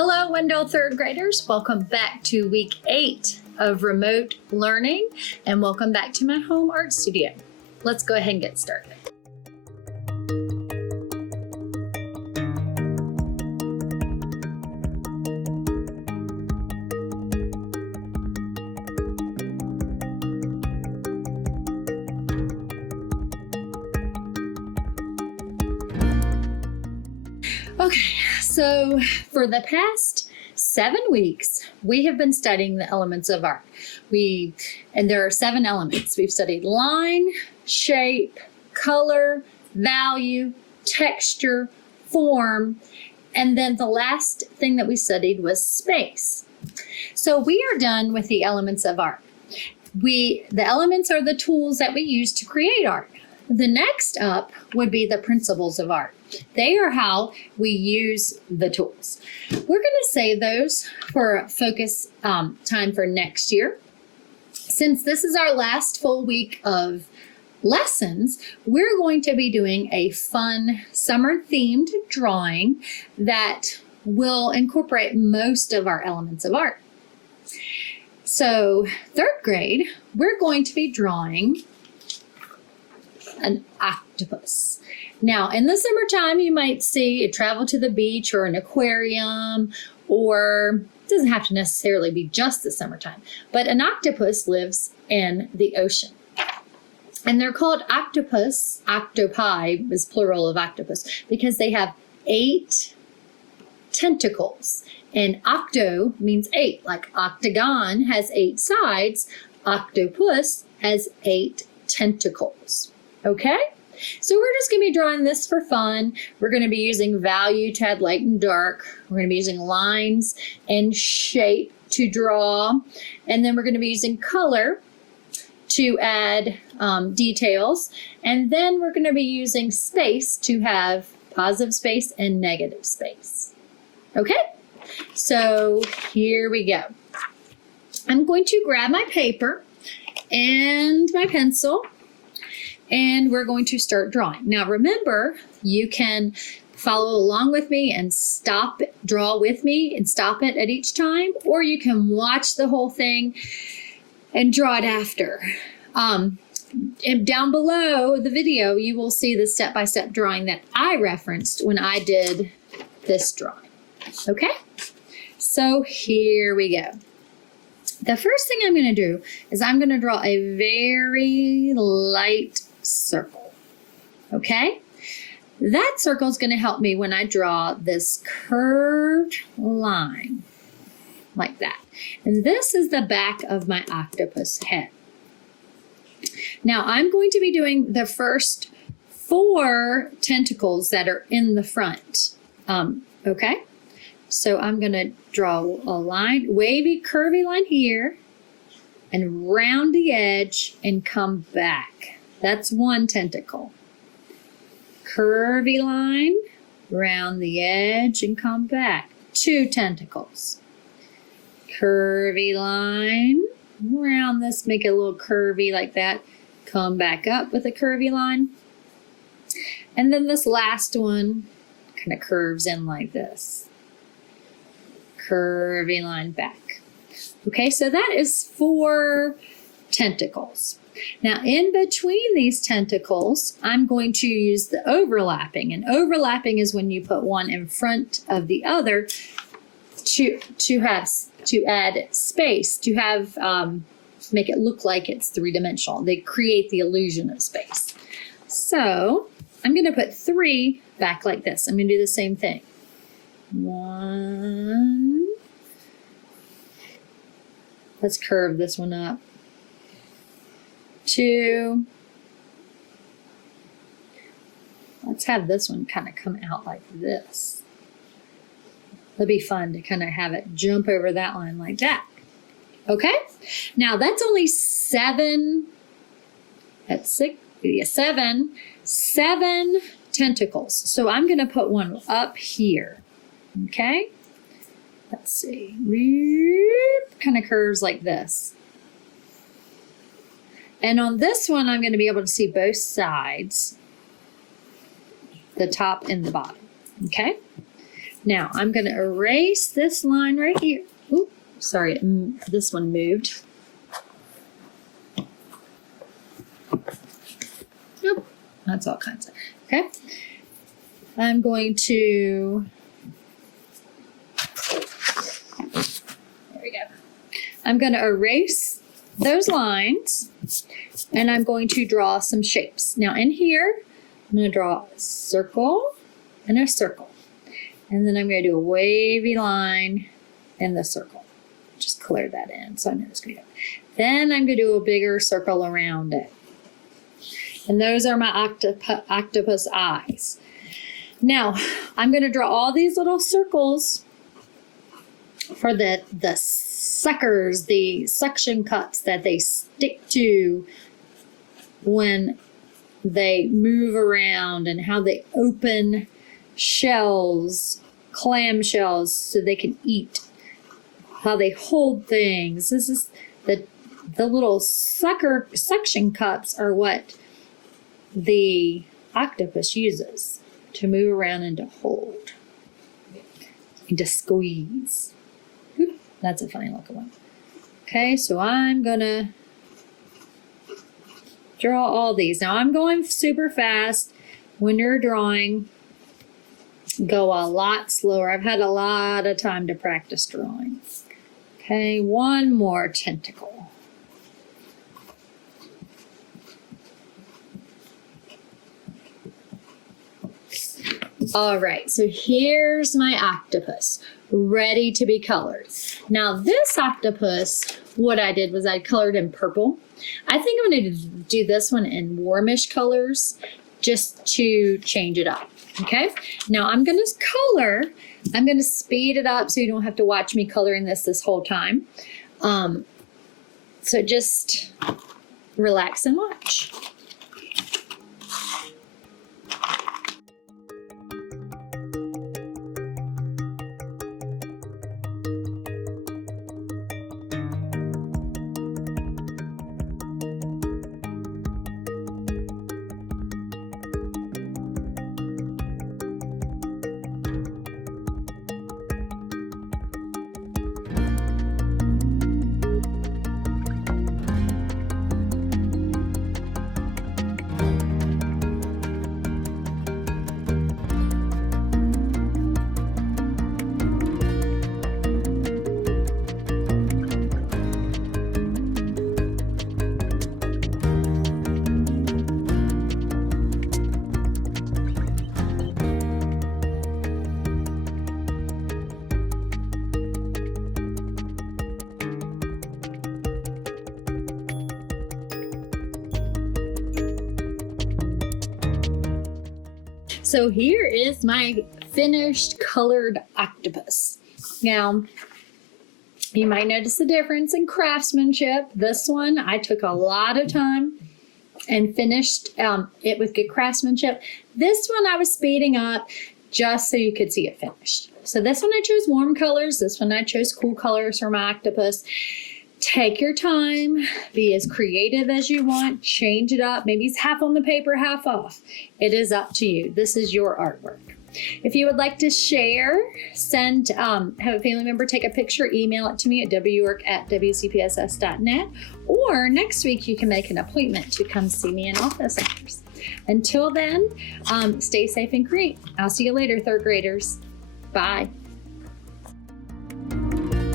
Hello, Wendell third graders. Welcome back to week 8 of remote learning and welcome back to my home art studio. Let's go ahead and get started. Okay, so for the past 7 weeks, we have been studying the elements of art. And there are 7 elements. We've studied line, shape, color, value, texture, form, and then the last thing that we studied was space. So we are done with the elements of art. The elements are the tools that we use to create art. The next up would be the principles of art. They are how we use the tools. We're going to save those for focus time for next year. Since this is our last full week of lessons, we're going to be doing a fun summer-themed drawing that will incorporate most of our elements of art. So, 3rd grade, we're going to be drawing an octopus. Now, in the summertime, you might see it travel to the beach or an aquarium, or it doesn't have to necessarily be just the summertime, but an octopus lives in the ocean. And they're called octopus, octopi is plural of octopus, because they have 8 tentacles. And octo means 8, like octagon has 8 sides, octopus has 8 tentacles. Okay? So we're just going to be drawing this for fun. We're going to be using value to add light and dark. We're going to be using lines and shape to draw. And then we're going to be using color to add details. And then we're going to be using space to have positive space and negative space. Okay? So here we go. I'm going to grab my paper and my pencil, and we're going to start drawing. Now remember, you can follow along with me and draw with me and stop it at each time, or you can watch the whole thing and draw it after. And down below the video, you will see the step-by-step drawing that I referenced when I did this drawing. Okay? So here we go. The first thing I'm going to do is I'm going to draw a very light circle. Okay? That circle is going to help me when I draw this curved line like that. And this is the back of my octopus head. Now I'm going to be doing the first 4 tentacles that are in the front. Okay? So I'm going to draw a line, wavy, curvy line here, and round the edge and come back. That's 1 tentacle. Curvy line, round the edge and come back. 2 tentacles. Curvy line, round this, make it a little curvy like that. Come back up with a curvy line. And then this last one kind of curves in like this. Curvy line back. Okay, so that is 4 tentacles. Now, in between these tentacles, I'm going to use the overlapping. And overlapping is when you put one in front of the other to add space, to have make it look like it's 3-dimensional. They create the illusion of space. So I'm going to put 3 back like this. I'm going to do the same thing. 1. Let's curve this one up. 2. Let's have this one kind of come out like this. It'll be fun to kind of have it jump over that line like that. Okay? Now that's only 7. That's 6. Yeah, 7 tentacles. So I'm going to put one up here. Okay? Let's see. Kind of curves like this. And on this one, I'm going to be able to see both sides, the top and the bottom. Okay? Now I'm going to erase this line right here. Ooh, sorry, this one moved. Nope, that's all kinds of, okay. I'm going to, there we go. I'm going to erase those lines and I'm going to draw some shapes. Now in here, I'm going to draw a circle and a circle. And then I'm going to do a wavy line in the circle. Just clear that in so I know it's going to go. Then I'm going to do a bigger circle around it. And those are my octopus eyes. Now, I'm going to draw all these little circles for the suckers, the suction cups that they stick to when they move around, and how they open shells, clam shells, so they can eat, how they hold things. This is the little suction cups are what the octopus uses to move around and to hold and to squeeze. Oop, that's a funny looking one. Okay, so I'm gonna draw all these. Now I'm going super fast. When you're drawing, go a lot slower. I've had a lot of time to practice drawing. Okay, one more tentacle. All right, so here's my octopus, ready to be colored. Now this octopus, what I did was I colored in purple. I think I'm going to do this one in warmish colors just to change it up. Okay, now I'm going to color. I'm going to speed it up so you don't have to watch me coloring this whole time. So just relax and watch. So here is my finished colored octopus. Now, you might notice the difference in craftsmanship. This one, I took a lot of time and finished it with good craftsmanship. This one I was speeding up just so you could see it finished. So this one I chose warm colors. This one I chose cool colors for my octopus. Take your time, be as creative as you want, change it up. Maybe it's half on the paper, half off. It is up to you. This is your artwork. If you would like to share, send, have a family member take a picture, email it to me at wyork@wcpss.net, or next week you can make an appointment to come see me in office hours. Until then, stay safe and create. I'll see you later, third graders. Bye.